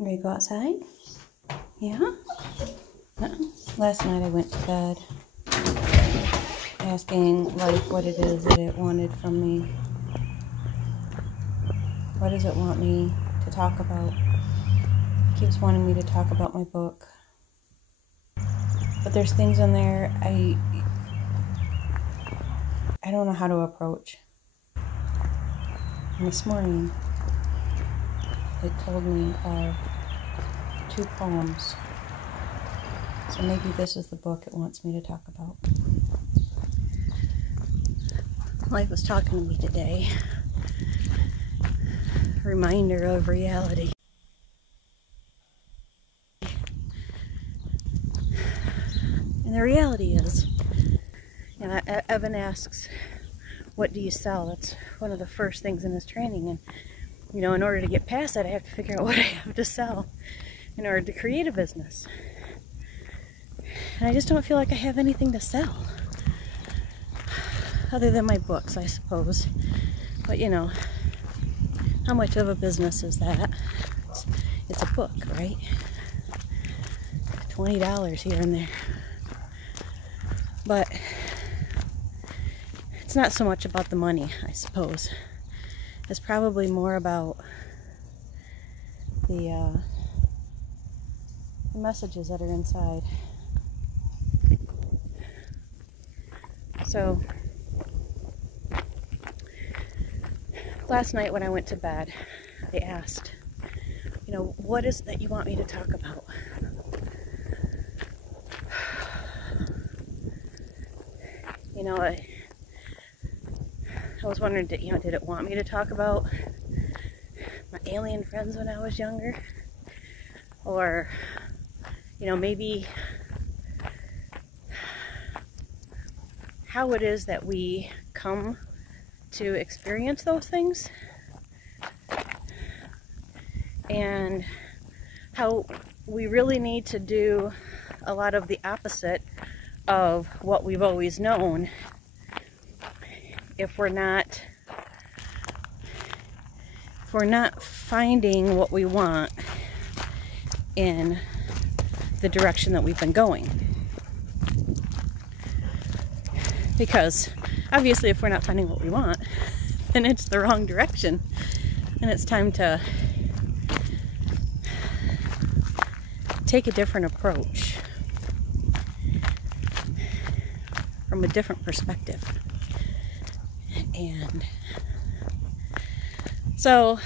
Ready to go outside? Yeah? Last night I went to bed asking life what it is that it wanted from me. What does it want me to talk about? It keeps wanting me to talk about my book. But there's things in there I don't know how to approach. And this morning it told me of 2 poems. So maybe this is the book it wants me to talk about. Life was talking to me today. Reminder of reality. And the reality is, Evan asks, what do you sell? That's one of the first things in his training. And, in order to get past that, I have to figure out what I have to sell in order to create a business. And I just don't feel like I have anything to sell. Other than my books, I suppose. But, how much of a business is that? It's a book, right? $20 here and there. But it's not so much about the money, I suppose. It's probably more about the messages that are inside. So, last night when I went to bed, I asked, what is it that you want me to talk about? I was wondering, did it want me to talk about my alien friends when I was younger? Or, maybe how it is that we come to experience those things, and how we really need to do a lot of the opposite of what we've always known if we're not finding what we want in the direction that we've been going. Because obviously if we're not finding what we want, then it's the wrong direction, and it's time to take a different approach from a different perspective. And so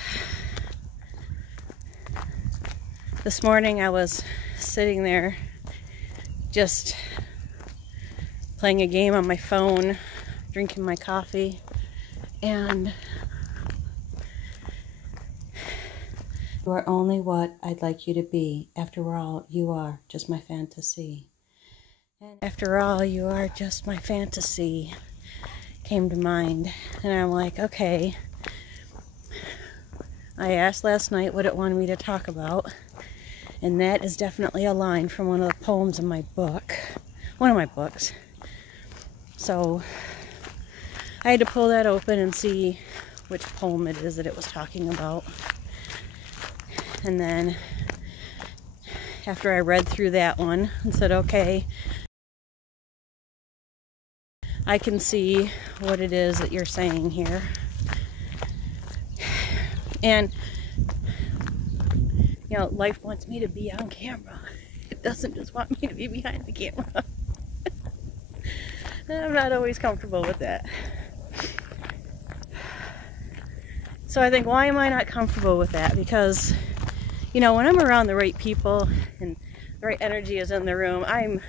this morning I was sitting there just playing a game on my phone, drinking my coffee, and you are only what I'd like you to be. After all, you are just my fantasy. And after all, you are just my fantasy came to mind. And I'm like, okay. I asked last night what it wanted me to talk about. And that is definitely a line from one of the poems in my book. One of my books. So I had to pull that open and see which poem it is that it was talking about. And then after I read through that one and said, okay, I can see what it is that you're saying here. And, life wants me to be on camera. It doesn't just want me to be behind the camera. I'm not always comfortable with that. So I think, why am I not comfortable with that? Because, when I'm around the right people and the right energy is in the room, I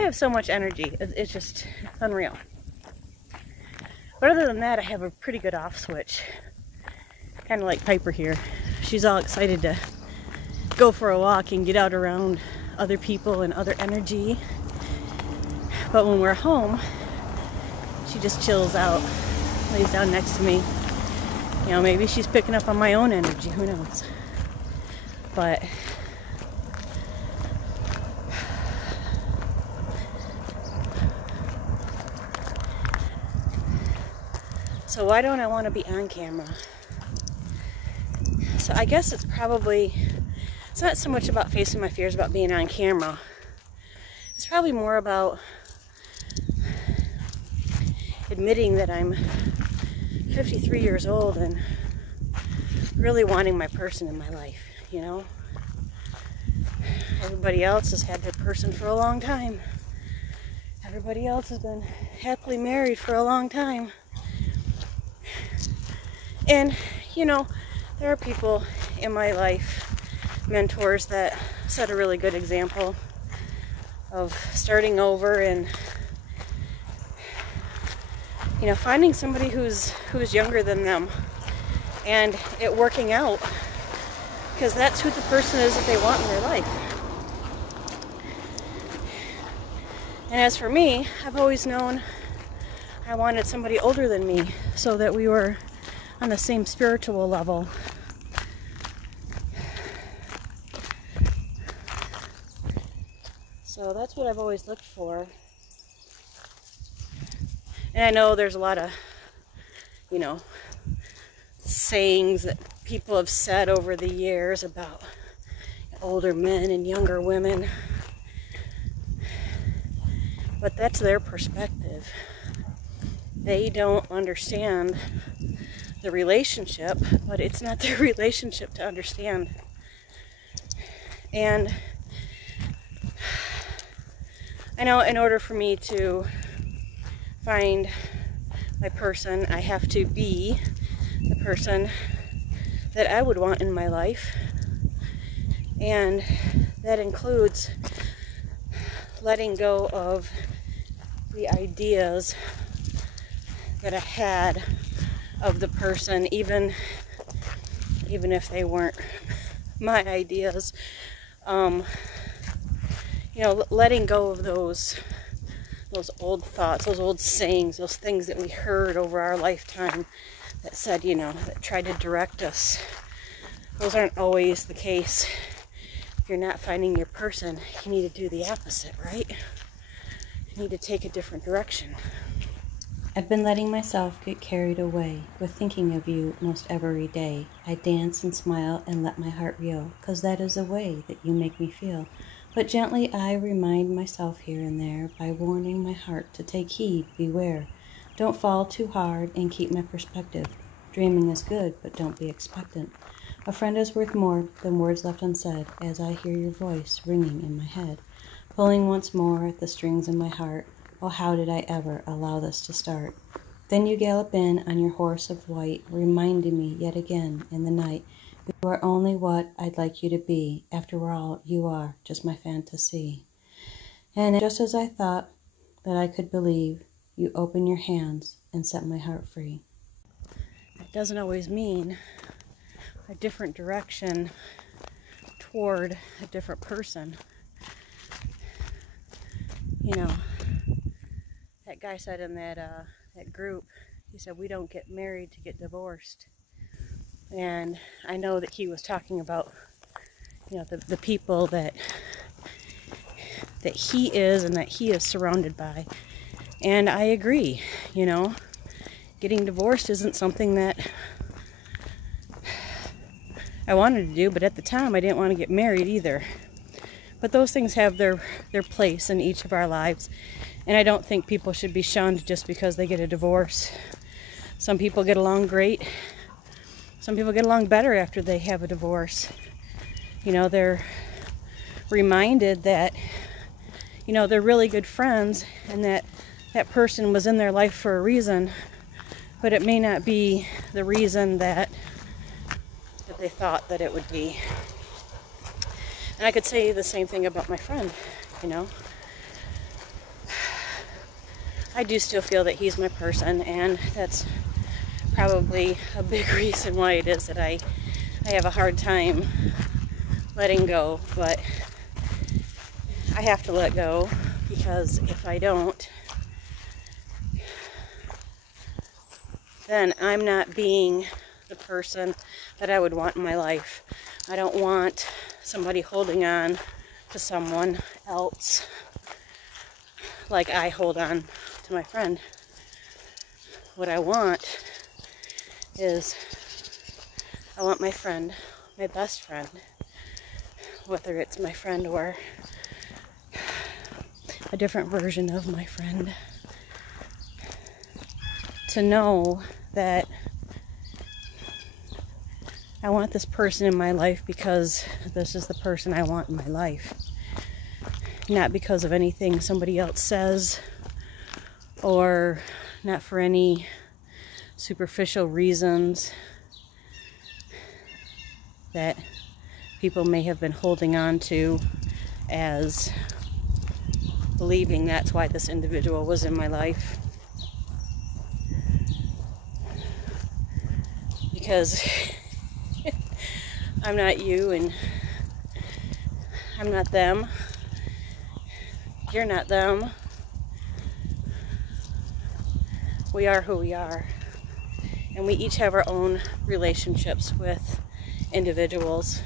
have so much energy. It's just unreal. But other than that, I have a pretty good off switch. Kind of like Piper here. She's all excited to go for a walk and get out around other people and other energy. But when we're home, she just chills out, lays down next to me. Maybe she's picking up on my own energy, who knows. But so why don't I want to be on camera? So I guess it's probably It's not so much about facing my fears about being on camera. It's probably more about admitting that I'm 53 years old and really wanting my person in my life, you know? Everybody else has had their person for a long time. Everybody else has been happily married for a long time. And, you know, there are people in my life, mentors, that set a really good example of starting over and, you know, finding somebody who's younger than them and it working out, because that's who the person is that they want in their life. And as for me, I've always known I wanted somebody older than me so that we were on the same spiritual level. So that's what I've always looked for. And I know there's a lot of, you know, sayings that people have said over the years about older men and younger women. But that's their perspective. They don't understand the relationship, but it's not their relationship to understand. And I know in order for me to find my person, I have to be the person that I would want in my life. And that includes letting go of the ideas that I had of the person, even if they weren't my ideas. You know, letting go of those old thoughts, those old sayings, those things that we heard over our lifetime that said, you know, that tried to direct us. Those aren't always the case. If you're not finding your person, you need to do the opposite, right? You need to take a different direction. I've been letting myself get carried away with thinking of you most every day. I dance and smile and let my heart reel, 'cause that is the way that you make me feel. But gently I remind myself here and there by warning my heart to take heed, beware. Don't fall too hard and keep my perspective. Dreaming is good, but don't be expectant. A friend is worth more than words left unsaid, as I hear your voice ringing in my head, pulling once more at the strings in my heart. Oh, how did I ever allow this to start? Then you gallop in on your horse of white, reminding me yet again in the night, you are only what I'd like you to be. After all, you are just my fantasy. And just as I thought that I could believe, you open your hands and set my heart free. It doesn't always mean a different direction toward a different person. You know, that guy said in that group, he said, we don't get married to get divorced. And I know that he was talking about, you know, the people that he is and that he is surrounded by. And I agree, you know, getting divorced isn't something that I wanted to do, but at the time I didn't want to get married either. But those things have their place in each of our lives. And I don't think people should be shunned just because they get a divorce. Some people get along great. Some people get along better after they have a divorce. You know, they're reminded that, you know, they're really good friends and that that person was in their life for a reason, but it may not be the reason that they thought that it would be. And I could say the same thing about my friend, you know. I do still feel that he's my person, and that's probably a big reason why it is that I have a hard time letting go. But I have to let go, because if I don't, then I'm not being the person that I would want in my life. I don't want somebody holding on to someone else like I hold on to my friend. What I want is, I want my friend, my best friend, whether it's my friend or a different version of my friend, to know that I want this person in my life because this is the person I want in my life. Not because of anything somebody else says, or not for any superficial reasons that people may have been holding on to as believing that's why this individual was in my life. Because I'm not you and I'm not them. You're not them. We are who we are. And we each have our own relationships with individuals.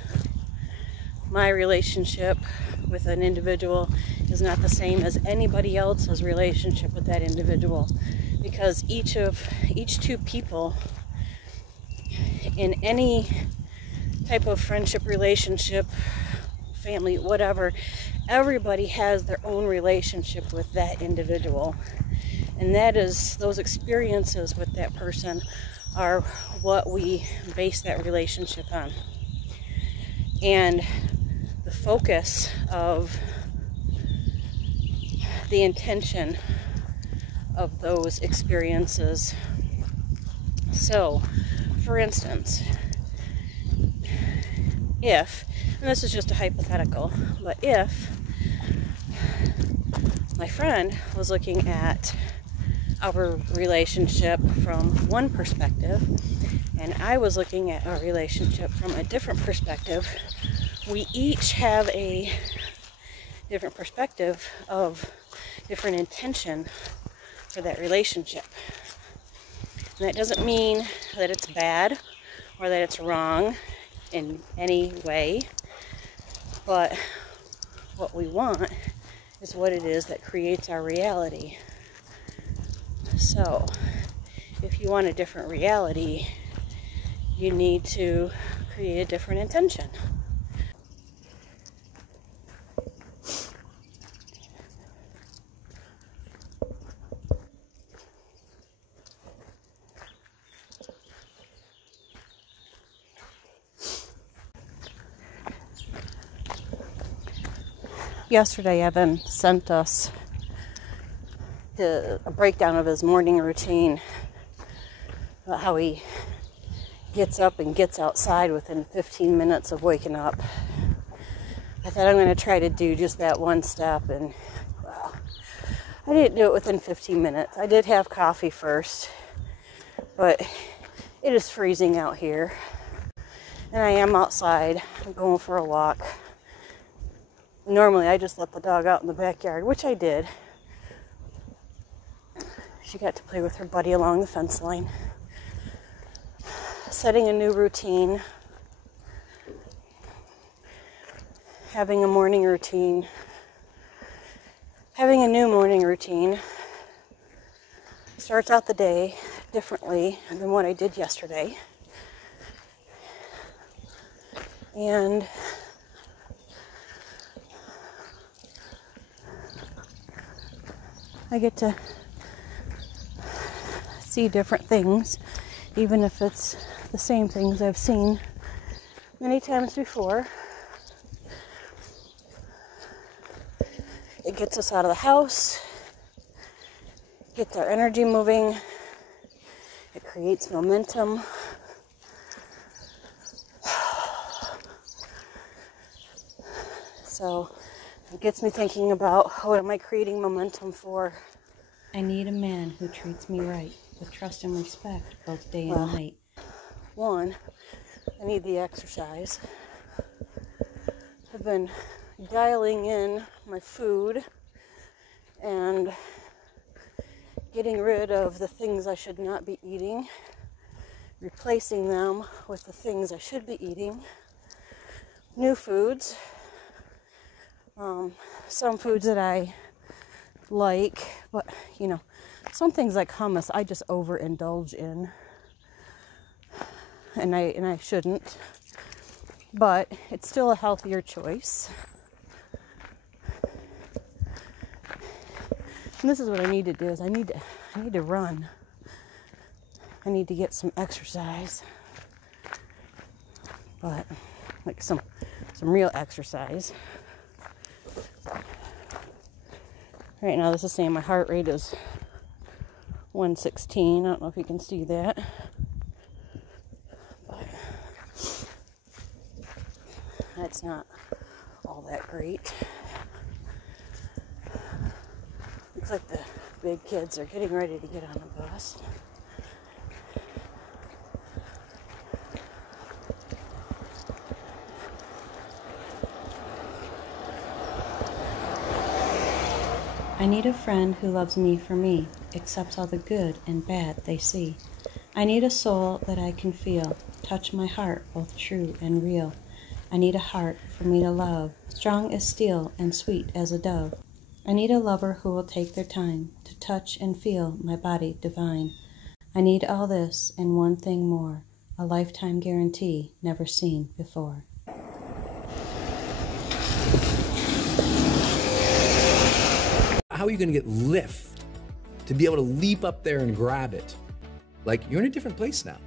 My relationship with an individual is not the same as anybody else's relationship with that individual, because each two people in any type of friendship, relationship, family, whatever, everybody has their own relationship with that individual. And that is, those experiences with that person are what we base that relationship on. And the focus of the intention of those experiences. So, for instance, if, and this is just a hypothetical, but if my friend was looking at our relationship from one perspective and I was looking at our relationship from a different perspective, we each have a different perspective of different intention for that relationship. And that doesn't mean that it's bad or that it's wrong in any way, but what we want is what it is that creates our reality. So, if you want a different reality, you need to create a different intention. Yesterday, Evan sent us a breakdown of his morning routine, about how he gets up and gets outside within 15 minutes of waking up. I thought I'm going to try to do just that one step, and well, I didn't do it within 15 minutes. I did have coffee first, but it is freezing out here, and I am outside. I'm going for a walk. Normally I just let the dog out in the backyard, which I did. She got to play with her buddy along the fence line. Setting a new routine. Having a morning routine. Having a new morning routine starts out the day differently than what I did yesterday. And I get to see different things, even if it's the same things I've seen many times before. It gets us out of the house, gets our energy moving, it creates momentum. So it gets me thinking about, what am I creating momentum for? I need a man who treats me right, with trust and respect, both day and night. One, I need the exercise. I've been dialing in my food and getting rid of the things I should not be eating, replacing them with the things I should be eating. New foods. Some foods that I like, but some things like hummus I just overindulge in, and I shouldn't. but it's still a healthier choice. And this is what I need to do, is I need to run. I need to get some exercise. But like some real exercise. Right now this is saying my heart rate is 116. I don't know if you can see that. But that's not all that great. Looks like the big kids are getting ready to get on the bus. I need a friend who loves me for me, accepts all the good and bad they see. I need a soul that I can feel, touch my heart, both true and real. I need a heart for me to love, strong as steel and sweet as a dove. I need a lover who will take their time to touch and feel my body divine. I need all this and one thing more, a lifetime guarantee never seen before. How are you going to get lift to be able to leap up there and grab it? Like, you're in a different place now.